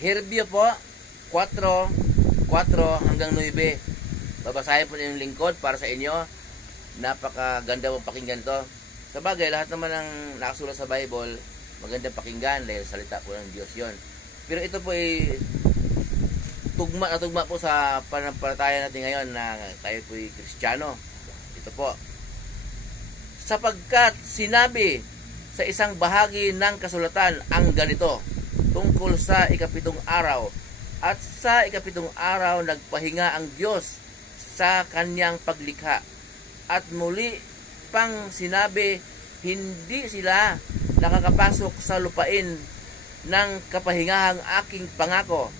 Herbio po, 4 hanggang 9. Babasahin po yung lingkod para sa inyo. Napakaganda mong pakinggan to. Sa bagay, lahat naman ng nakasulat sa Bible, magandang pakinggan dahil salita po ng Diyos yon. Pero ito po ay tugma na tugma po sa pananampalataya natin ngayon na tayo po ay Kristiyano. Ito po. Sapagkat sinabi sa isang bahagi ng kasulatan ang ganito tungkol sa ikapitong araw, at sa ikapitong araw nagpahinga ang Diyos sa kanyang paglikha, at muli pang sinabi, hindi sila nakakapasok sa lupain ng kapahingahang aking pangako.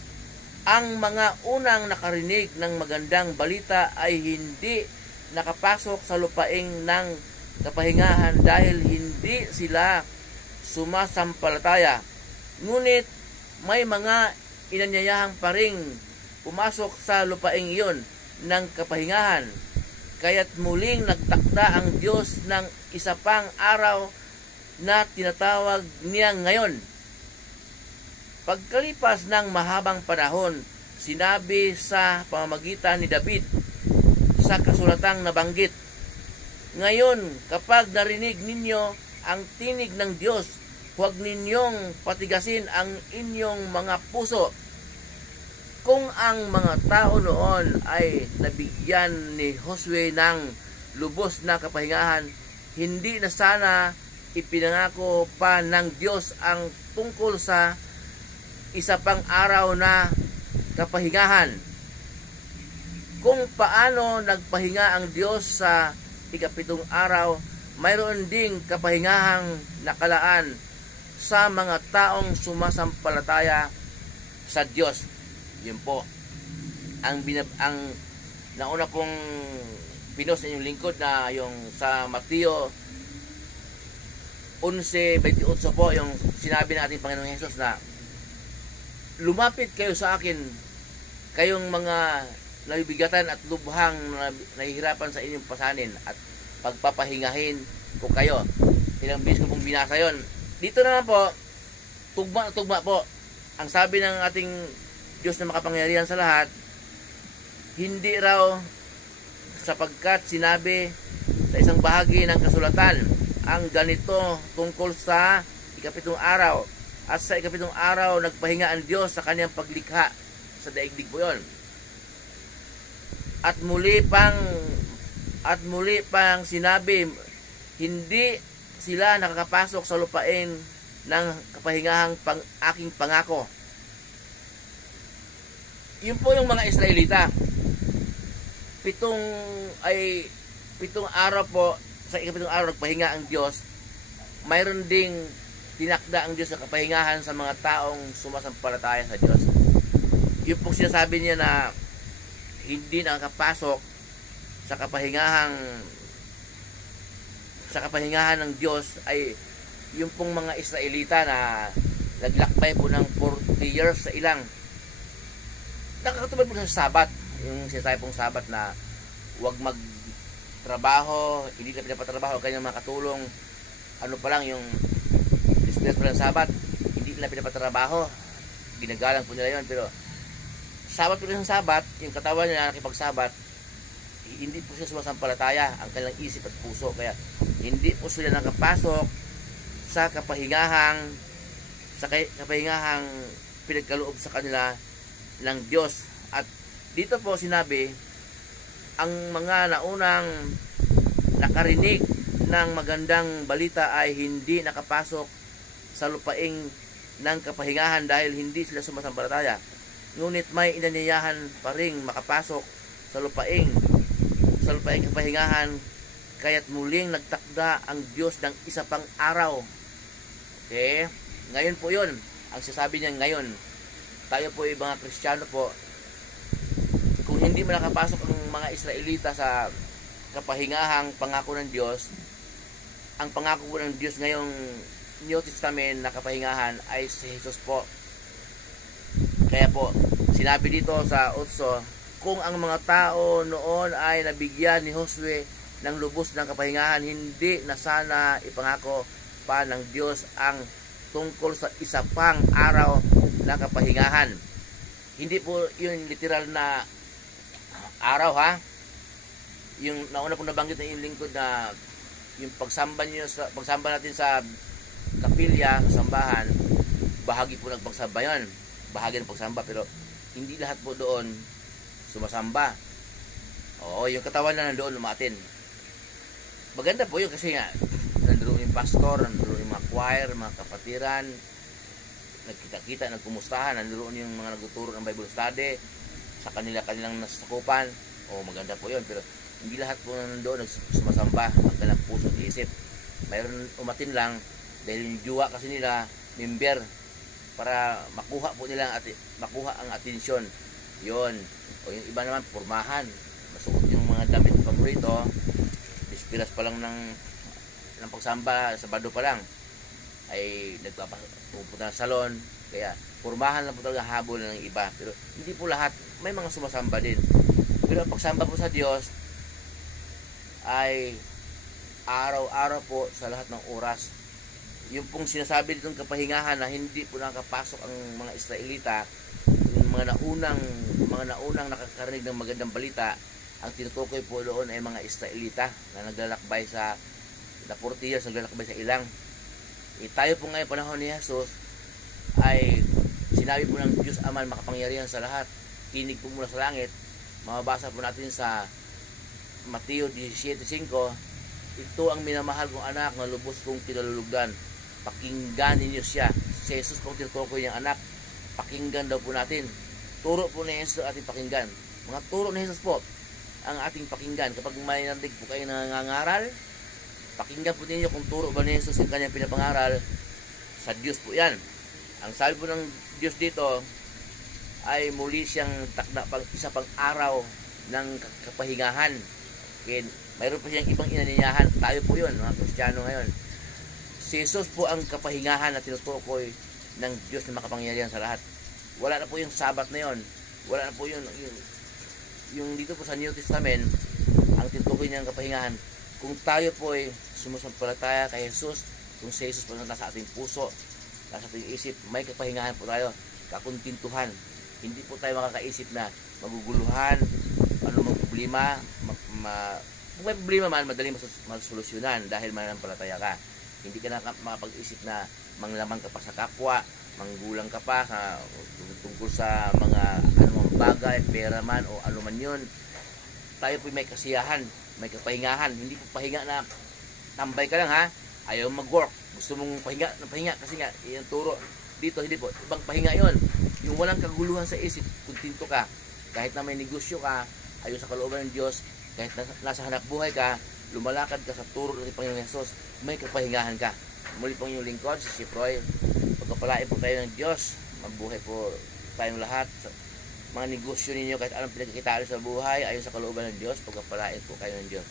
Ang mga unang nakarinig ng magandang balita ay hindi nakapasok sa lupain ng kapahingahan dahil hindi sila sumasampalataya. Ngunit may mga inanyayahang pa ring pumasok sa lupaing iyon ng kapahingahan. Kaya't muling nagtakda ang Diyos ng isa pang araw na tinatawag niya ngayon. Pagkalipas ng mahabang panahon, sinabi sa pamamagitan ni David sa kasulatang nabanggit, ngayon, kapag narinig ninyo ang tinig ng Diyos, huwag ninyong patigasin ang inyong mga puso. Kung ang mga tao noon ay nabigyan ni Josue ng lubos na kapahingahan, hindi na sana ipinangako pa ng Diyos ang tungkol sa isa pang araw na kapahingahan. Kung paano nagpahinga ang Diyos sa ikapitong araw, mayroon ding kapahingahang nakalaan sa mga taong sumasampalataya sa Diyos. Yun po ang nauna pong pinost ng lingkod na yung sa Mateo 11:28 po, yung sinabi ng ating Panginoong Hesus na lumapit kayo sa akin, kayong mga nabibigatan at lubhang nahihirapan sa inyong pasanin, at pagpapahingahin ko kayo. Ilang beses ko pong binasa yon. Dito naman po, tugma na tugma po. Ang sabi ng ating Diyos na makapangyarihan sa lahat, hindi raw sapagkat sinabi sa isang bahagi ng kasulatan ang ganito tungkol sa ikapitong araw, at sa ikapitong araw nagpahinga ang Diyos sa kanyang paglikha. Sa daigdig po yon. At muli pang sinabi, hindi sila nakakapasok sa lupain ng kapahingahang aking pangako. Yun po yung mga Israelita. 7 araw po, sa ikapitong araw nagpahinga ang Diyos. Mayroon ding tinakda ang Diyos sa kapahingahan sa mga taong sumasampalataya sa Diyos. Yun pong sinasabi niya na hindi nakakapasok sa kapahingahan ng Diyos ay yung pong mga Israelita na naglakbay po ng 40 years sa ilang. Nakakatubad po sa Sabat, yung sinasabi pong Sabat na huwag magtrabaho, hindi na pinapatrabaho kanyang mga katulong. Ano pa lang yung business pa lang Sabat, hindi na pinapatrabaho, ginagalang po nila yun. Pero Sabat po ng Sabat, yung katawan niya nakipagsabat, hindi po siya sumasampalataya ang kanilang isip at puso, kaya hindi po sila nakapasok sa kapahingahang pinagkaloob sa kanila ng Diyos. At dito po sinabi, ang mga naunang nakarinig ng magandang balita ay hindi nakapasok sa lupaing ng kapahingahan dahil hindi sila sumasampalataya. Ngunit may inanyayahan pa ring makapasok sa lupaing kapahingahan, kaya't muling nagtakda ang Diyos ng isa pang araw. Okay? Ngayon po yun. Ang sasabi niya ngayon, tayo po ay mga Kristiyano po, kung hindi mo nakapasok ang mga Israelita sa kapahingahang pangako ng Diyos, ang pangako po ng Diyos ngayong New Testament na kapahingahan ay si Jesus po. Kaya po, sinabi dito sa 8, kung ang mga tao noon ay nabigyan ni Josue ng lubos ng kapahingahan, hindi na sana ipangako pa ng Diyos ang tungkol sa isa pang araw na kapahingahan. Hindi po yung literal na araw ha. Yung nauna po nabanggit na yung lingkod na yung pagsamba natin sa kapilya, sa sambahan, bahagi po ng pagsamba yun. Bahagi ng pagsamba, pero hindi lahat po doon sumasamba. Oo, yung katawan na nandoon umatin. Maganda po yun kasi nga nandoon yung pastor, nandoon yung mga choir, mga kapatiran, nagkita-kita, nagkumustahan, nandoon yung mga nagtuturo ng Bible study sa kanilang nasakupan. Oo, maganda po yun, pero hindi lahat po nandoon sumasamba ang kanilang puso at isip. Mayroon umatin lang dahil yung juwa kasi nila member para makuha po nila makuha ang atensyon. Yon. O yung iba naman pormahan, masuot yung mga damit na paborito, dispiras pa lang ng pagsamba, Sabado pa lang ay nagpupunta sa salon, kaya pormahan lang po talaga habol ng iba, pero hindi po lahat, may mga sumasamba din. Pero ang pagsamba po sa Diyos ay araw-araw po sa lahat ng oras. Yung pong sinasabi ditong kapahingahan na hindi po nakapasok ang mga Israelita, yung mga naunang nakakarinig ng magandang balita, ang tinutukoy po doon ay mga Israelita na naglalakbay sa 40 years, naglalakbay sa ilang. Tayo po ngayon panahon ni Jesus ay sinabi po ng Diyos Ama makapangyarihan sa lahat, tinig po mula sa langit. Mababasa po natin sa Mateo 17:5, ito ang minamahal kong anak na lubos kong kinalulugdan, pakinggan ninyo siya. Si Jesus pong tinutukoy niyang anak, pakinggan daw po natin. Turo po ni Jesus ating pakinggan. Mga turo ni Jesus po ang ating pakinggan. Kapag may nandig po kayo nangangaral, pakinggan po ninyo kung turo ba ni Jesus ang kanyang pinapangaral. Sa Diyos po yan. Ang sabi po ng Diyos dito ay muli siyang takda pang isa pang araw ng kapahingahan. Kaya mayroon pa siyang ibang inaninyahan. Tayo po yun, mga Kristiyano ngayon. Si Jesus po ang kapahingahan na tinutukoy ng Diyos na makapangyarihan sa lahat. Wala na po yung Sabat na yon. Wala na po yung dito po sa New Testament, ang tinutukoy niyang kapahingahan. Kung tayo po ay sumusampalataya kay Jesus, kung si Jesus po nasa ating puso, nasa ating isip, may kapahingahan po tayo, kakuntintuhan. Hindi po tayo makakaisip na maguguluhan, ano mang problema, kung may problema man, madaling masolusyonan dahil manampalataya ka. Hindi ka na makapag-isip na manglamang ka pa sa kapwa, manggulang ka pa tungkol sa mga anumang bagay, pera man o anuman yun. Tayo po may kasiyahan, may kapahingahan. Hindi po pahinga na tambay ka lang ha, ayaw mag-work, gusto mong pahinga kasi nga yung turo dito, hindi po, ibang pahinga yon. Yung walang kaguluhan sa isip, kuntinto ka, kahit na may negosyo ka, ayon sa kalooban ng Diyos, kahit nasa hanap buhay ka, lumalakad ka sa turo ng Panginoong Hesus, may kapahingahan ka. Muli pong yung lingkod, si Siproy, pagkapalain po tayo ng Diyos, mabuhay po tayong lahat. Mga negosyo ninyo, kahit anong pinagkikitaan sa buhay, ayon sa kalooban ng Diyos, pagkapalain po kayo ng Diyos.